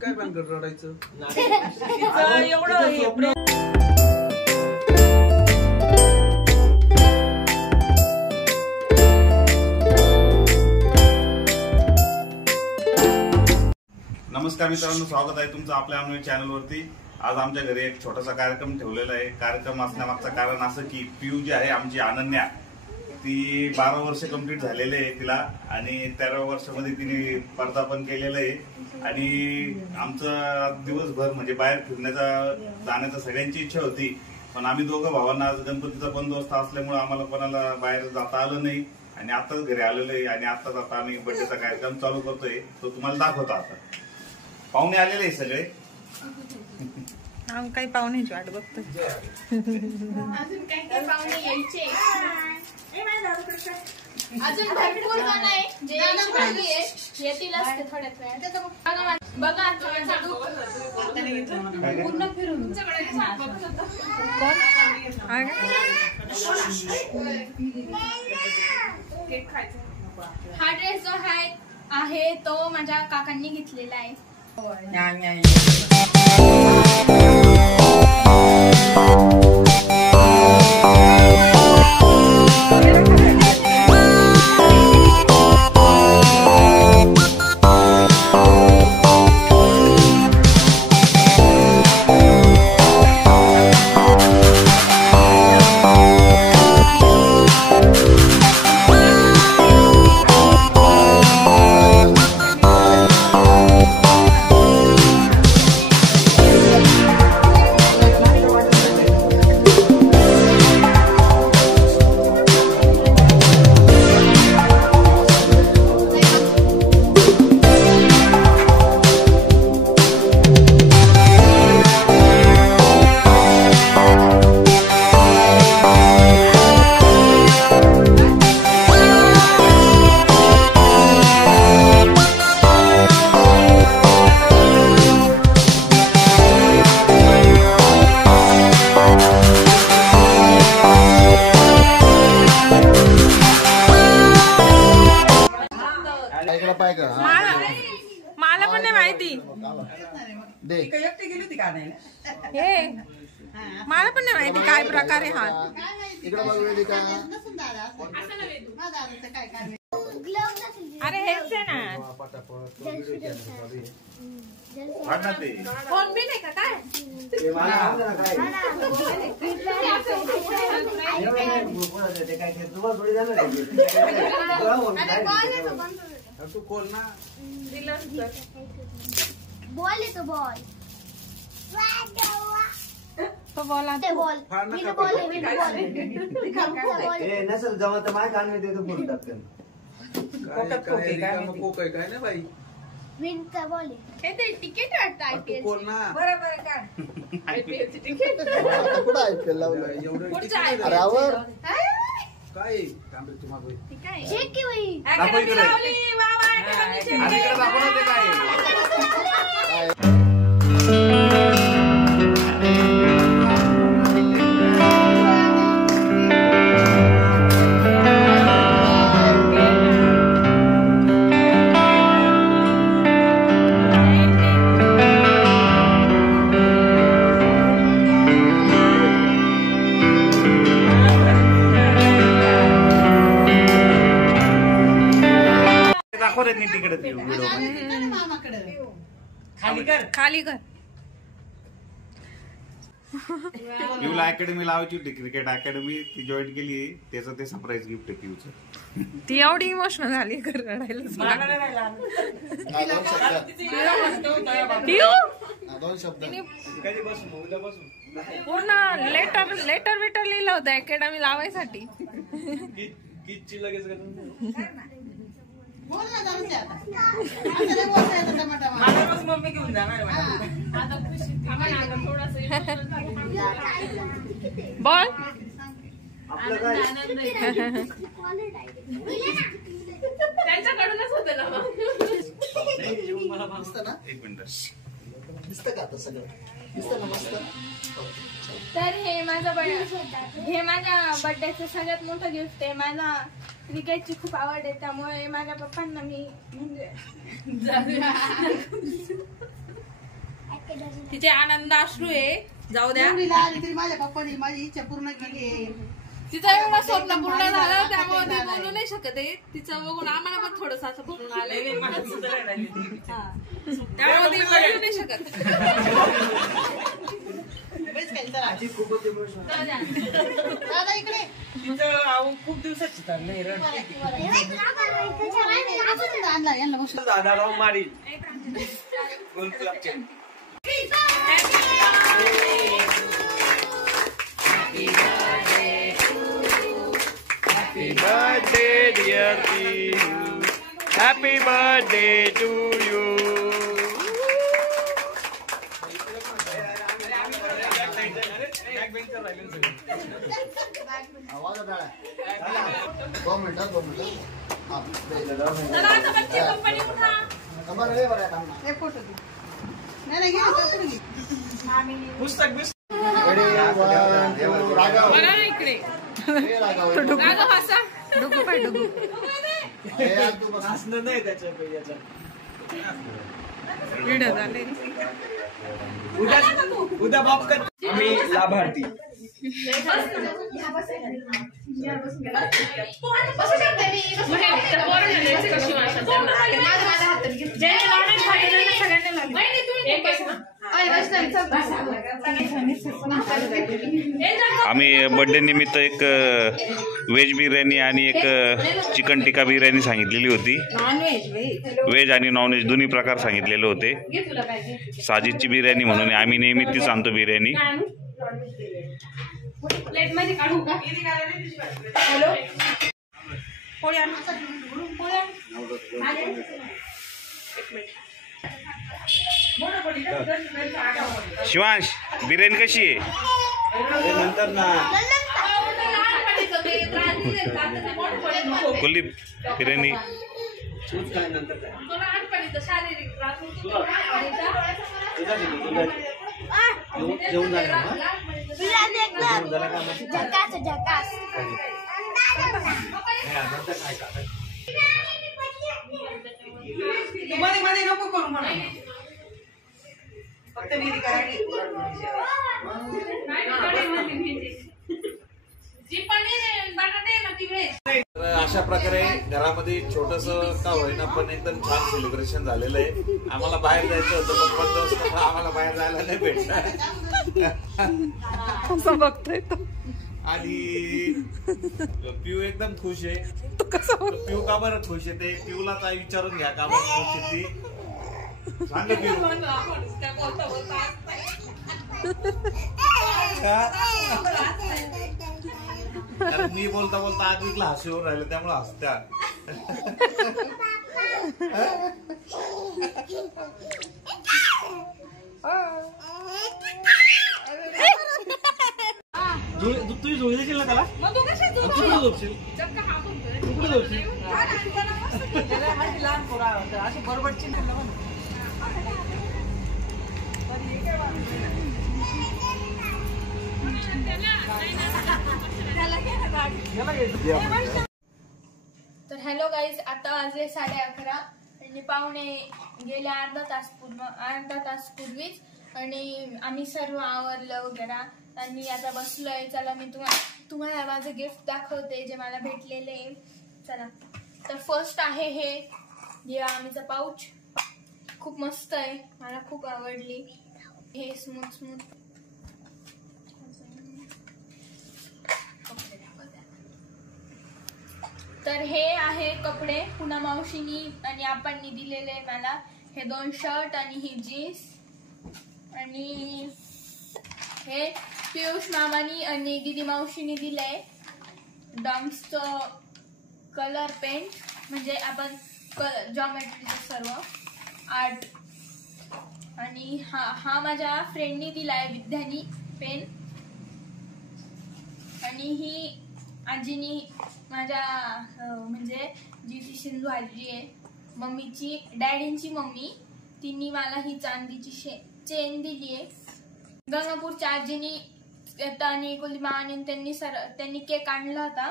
काय पण रडायचं नमस्कार मित्रांनो, स्वागत आहे तुमचं आपल्या अनोळी चॅनलवरती। आज आमच्या घरी एक छोटासा कार्यक्रम ठेवलेला आहे। कार्यक्रम असण्यामागचं कारण असं की पियू जी आहे आमची अनन्या, ती 12 वर्ष कंप्लीट झालेले आहे तिला, आणि 13व्या वर्षामध्ये तिने पदार्पण केलेलं आहे। आणि आमचं दिवसभर म्हणजे बाहेर फिरण्याचा जाण्याचा सगळ्यांची इच्छा होती, पण आम्ही दोघं भावांना आज गणपतीचा बंदोबस्त असल्यामुळे आम्हाला कोणाला बाहेर जाता आलं नाही, आणि आताच घरी आलेलो आहे। आणि आताच आता आम्ही बर्थडेचा कार्यक्रम चालू करतोय, तो तुम्हाला दाखवतो। आता पाहुणे आलेले आहे सगळे, काही पाहुण्याची वाट बघतोय। अजून काही पाहुणे यायचे, अजून भरपूर जण आहे जे येतीलच ते थोड्याच वेळात। बघा पूर्ण फिरून तुमच्याकडे हा ड्रेस जो आहे तो माझ्या काकांनी घेतलेला आहे। मला पण नाही माहिती, मला पण नाही माहिती काय प्रकार आहे हा। अरे हेच आहे ना, फोन बी नाही का काय? तू कोण ना बॉल आहे तो बॉल, तो बोला ते बॉल नसल जमा तर माझ्या कान देतो बोलतात काय ना बाई, विनचा बॉल आहे ते तिकीट वाटतं आयपीएल कोण ना बरोबर का? आयपीएलचं तिकीट कुठं आयपीएल लावलं एवढं काय तांबे तुम्हाला काय चेक की बाई अकॅडमी लावली बाबा, खाली कर। पियूला अकॅडमी लावायची होती, क्रिकेट अकॅडमी ती जॉईन केली, त्याचं ते सरप्राईज गिफ्ट आहे पियूचं। ती एवढी इमोशनल झाली रडायला। पूर्ण लेटर विटर लिहिलं होतं अकॅडमी लावायसाठी। मम्मी घेऊन जाणार बॉल त्यांच्याकडूनच होतं ना एक मिनिट दिसतं का आता सगळं तर हे माझ्या बर्थडेचं सगळ्यात मोठं गिफ्ट आहे. मला क्रिकेटची खूप आवड आहे, त्यामुळे माझ्या पप्पांना मी म्हणजे तिचे आनंद अश्रू आहे. जाऊ द्या, माझ्या पप्पानी माझी इच्छा पूर्ण केली आहे. तिचं एवढं स्वप्न पूर्ण झालं, त्यामुळे ती बोलू नाही शकत आहे. तिचं बघून आम्हाला पण थोडस असं बघून आलंय, त्यामुळे ती बोलू नाही शकत. दादा इकडे तिचं खूप दिवसाची चाललंय आणला यांना मस्त दादा मारी Happy birthday, dear Piyu. Happy birthday to you. Photo नाही बघा ना इकडे राघव असा डुगू पाय डुगू नाही त्याच्या व्हिडिओ झाले. उद्या बाप कर आम्ही लाभार्थी आम्ही बर्थडे निमित्त एक व्हेज बिर्याणी आणि एक चिकन टिक्का बिर्याणी सांगितलेली होती. व्हेज आणि नॉनव्हेज दोन्ही प्रकार सांगितलेले होते. साजिदची बिर्याणी म्हणून आम्ही नेहमी तीच आणतो बिर्याणी. शिवांश बिर्याणी कशी आहे? नंतर ना कुलदीप बिर्याणी जेवण झालं मध्ये नको करू म्हणा फक्त विधी करायची. अशा प्रकारे घरामध्ये छोटस का होईना पण एकदम छान सेलिब्रेशन झालेलं आहे. आम्हाला बाहेर जायचं होतं पण 15 वाजता आम्हाला बाहेर जायला नाही भेटलं. कसं बघतोय तो आणि पिऊ एकदम खुश आहे. पिऊ का बरं खुश आहे ते पिऊला काय विचारून घ्या का बरं खुश आहे ती सांग पिऊ. कारण मी बोलता बोलता आधीला हसू येऊन राहिलं त्यामुळे हसत्या. तू झोळी देशील ना त्याला झोपशील लहान पोरा अशी बरोबरची तर हॅलो गाईज, आता वाजले 11:30 आणि पाहुणे गेले अर्धा तास पूर्वीच आणि आम्ही सर्व आवरलं वगैरे आणि आता बसलोय. चला मी तुम्हाला माझं गिफ्ट दाखवते जे मला भेटलेले. चला तर फर्स्ट आहे हे आम्हीचं पाऊच. खूप मस्त आहे, मला खूप आवडली. हे स्मूथ तर हे आहे कपडे पुन्हा मावशीनी आणि आपणनी दिलेले मला. हे 2 शर्ट आणि ही जीन्स आणि हे पियुष मामानी आणि दीदी मावशीनी दिलंय डॉम्सचं कलर पेंट, म्हणजे आपण जॉमेट्रीचं सर्व आर्ट. आणि हा माझ्या फ्रेंडनी दिलाय विद्यानी पेन. आणि ही आजीनी माझ्या म्हणजे जी ती सिंधू आजी आहे मम्मीची डॅडींची मम्मी, तिने मला ही चांदीची चेन दिली आहे. गंगापूरच्या आजीनी आणि कुलमा आणि त्यांनी केक आणला होता.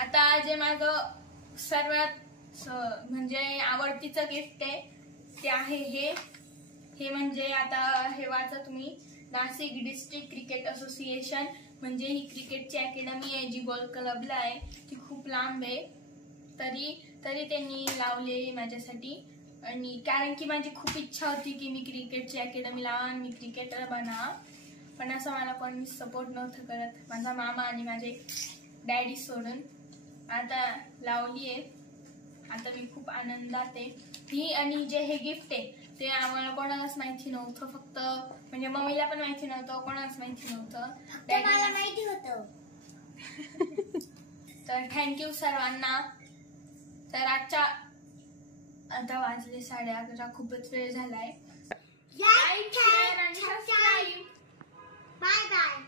आता जे माझं सर्वात म्हणजे आवडतीचं गिफ्ट आहे ते आहे हे म्हणजे आता हे वाचा तुम्ही. नाशिक डिस्ट्रिक्ट क्रिकेट असोसिएशन म्हणजे ही क्रिकेटची अकॅडमी आहे जी गोल्ड क्लबला आहे. ती खूप लांब आहे तरी त्यांनी लावलेली माझ्यासाठी. आणि कारण की माझी खूप इच्छा होती की मी क्रिकेटची अकॅडमी लावा आणि मी क्रिकेटर बना, पण असं मला कोणी सपोर्ट नव्हतं करत, माझा मामा आणि माझे डॅडी सोडून. आता लावली आहे. आता मी खूप आनंदात आहे. ही आणि जे हे गिफ्ट आहे ते आम्हाला कोणालाच माहिती नव्हतं, फक्त म्हणजे मम्मीला पण माहिती नव्हतं, कोणालाच माहिती नव्हतं, मला माहिती होतं. तर थँक्यू सर्वांना. तर आता वाजले 11:30, खूपच वेळ झालाय. लाईक शेअर आणि सबस्क्राईब. Bye bye.